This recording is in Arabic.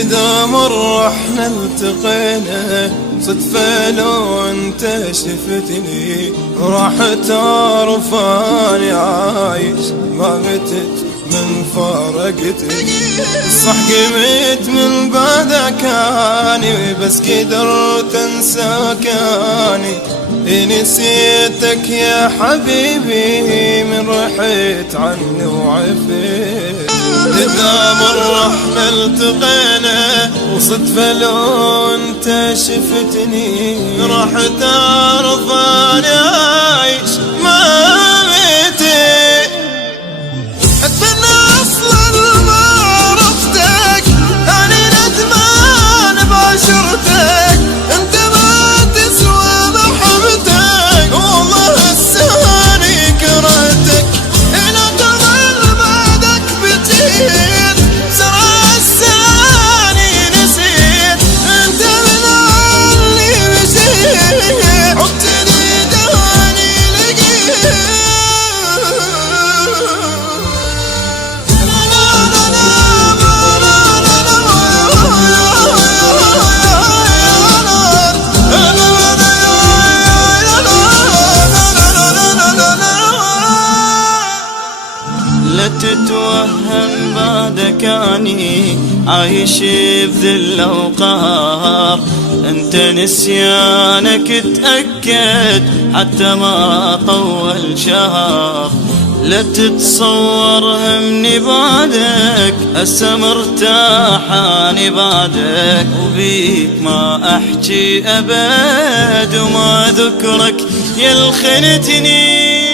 إذا مرة احنا التقينا صدفة لو انت شفتني راح تعرف اني عايش ما متت من فارقتني. صح قمت من بعدك اني بس قدرت انساك اني نسيتك يا حبيبي من رحت عني وعفيت. إذا مرة احنا التقينا وصدفة لو انت شفتني راح تعرف اني عايش ما ميتي. اتمنى اصلا ما عرفتك اني ندمان بعشرتك انت ما تسوى محبتك والله هساني كرهتك. انا تظل بعدك بتين سرى الساني نسيت انت من اللي مشيت عدتني داني لقيت. لا تتوهم بعدك اني عايش بذل وقهر انت نسيانك تأكد حتى ما طول شهر. لا تتصور همني بعدك هسه مرتاح اني بعدك وبيك ما احكي ابد وما ذكرك يا الخنتني.